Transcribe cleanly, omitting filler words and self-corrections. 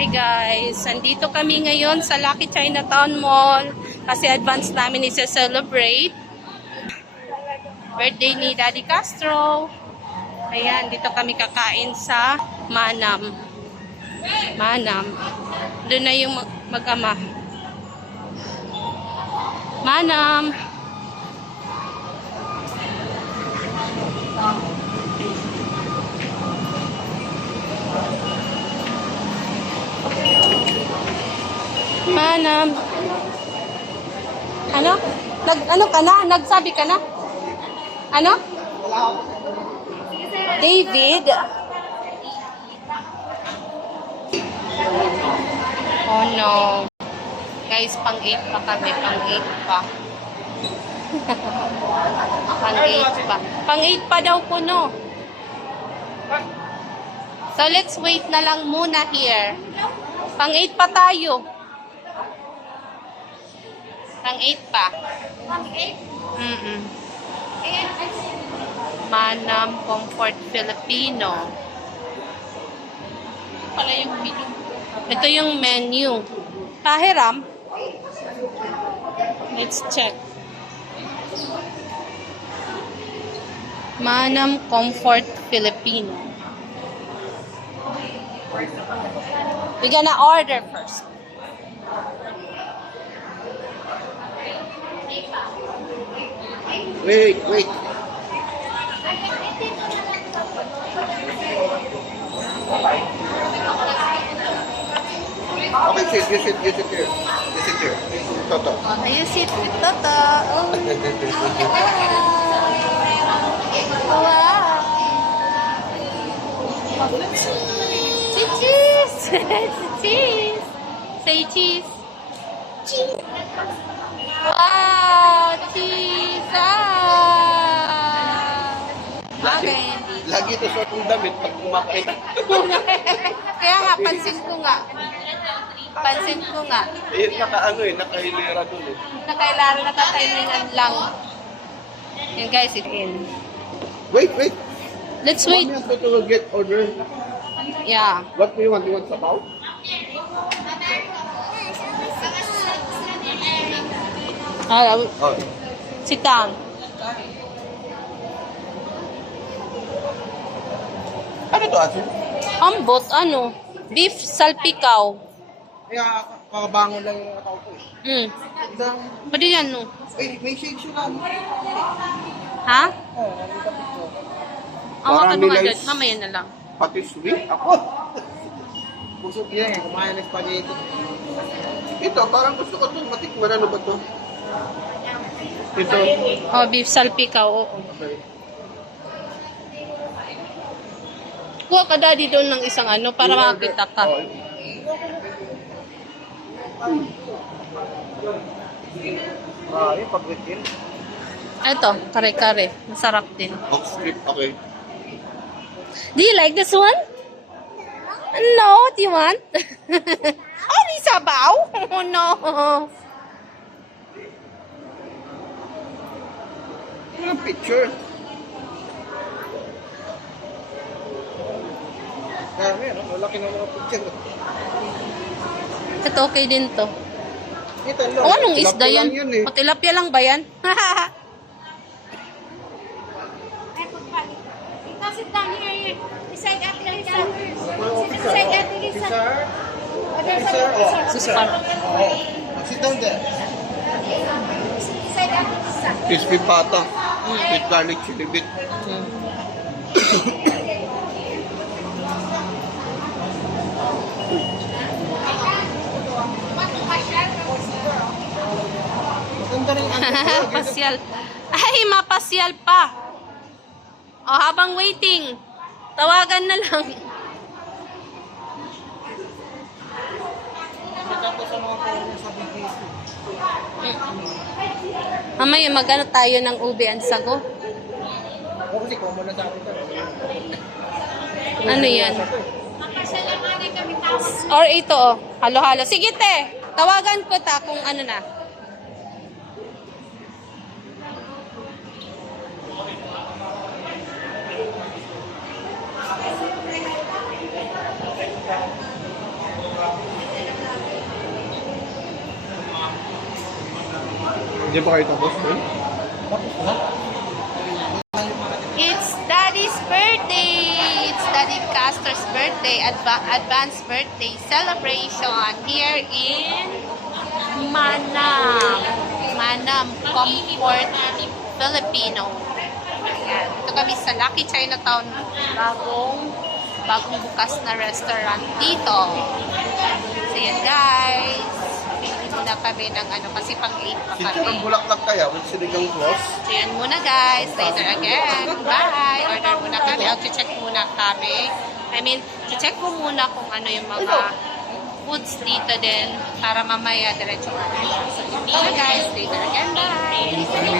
Hi guys, andito kami ngayon sa Lucky Chinatown Mall kasi advance namin i-celebrate birthday ni Daddy Castro. Ayan, dito kami kakain sa Manam. Doon na yung mag-ama. Manam. Manam. Ano? Ano ka na? Nagsabi ka na? Ano? David. Oh no. Guys, pang-8 pa kami. Pang-8 pa. Pang-8 pa. Pang-8 pa daw po, no? So, let's wait na lang muna here. Pang-8 pa tayo. Pang-8 pa. Pang-8? Manam Comfort Filipino. Pala yung menu. Ito yung menu. Pahiram. Let's check. Manam Comfort Filipino. We're gonna order first. Wait. Okay, you sit here. Toto. You sit with Toto. Oh. Wow. Say cheese. Cheese. Say cheese. Cheese. Wow, cheese. Okay. Lagi ito sa akong damit pag kumakain. Kaya nga, pansin ko nga. Ayun, nakahilera doon eh. Nakailangan nakatimingan lang. Yan guys, it in. Wait. Let's wait. Mamaya Toto will get order. Yeah. What do you want? You want sabaw? Oh. Sit down. Ano to, Asin? Ambot, ano? Beef salpikaw. Kaya kakabangon lang yung tao ko eh. Pwede yan, no? May shake siya lang. Ha? Oo, nakita ko. Ang Parang ano nga nila dyan, mamaya na lang. Pati sweet? Ako! Busog yan eh, kumain ng spaghetti. Ito, parang gusto ko ito. Matikman, ano ba ito? Ito. Oh, beef salpikaw, oo. Okay. Kuha ka daddy doon ng isang ano para makakita ka. Yung pag-within. Ito, kare-kare. Masarap din. Off script, okay. Do you like this one? No, do you want? Oh, may sabaw? Oh, no. Yung picture. Dami, no? Malaki na mga picture. Ito, okay din to. Ito, no? Oh, anong isda Tilapia yan? lang yun eh. O, tilapia lang ba yan? Sit down here. Beside Ate Lisa. Beside Ate Lisa. Cesar. Sit down there. Beside Ate Lisa. Crispy pata. With garlic chili bit. Maganda rin ang Pasyal. Ay, mapasyal pa. O, habang waiting, tawagan na lang. Mamaya, magano tayo ng ube and sago? kasi common na sa atin ito. Ano yan? Or ito, oh. Halo-halo. Sige, te. Tawagan ko ta kung ano na. Hindi pa kayo tapos, eh? It's Daddy's birthday! It's Daddy Castor's birthday, advanced birthday celebration here in Manam. Manam Comfort Filipino. Ayan. Ito kami sa Lucky Chinatown, bagong bukas na restaurant dito. So yan guys. Bili muna kami ng ano kasi pang 8 pa Sinigang kami. bulaklak kaya with sinigang cross. So yan muna guys. Later again. Bye! Order muna kami. Check muna kami. I mean, check ko muna kung ano yung mga foods dito din para mamaya diretso kami. So yun muna guys. Later again. Bye!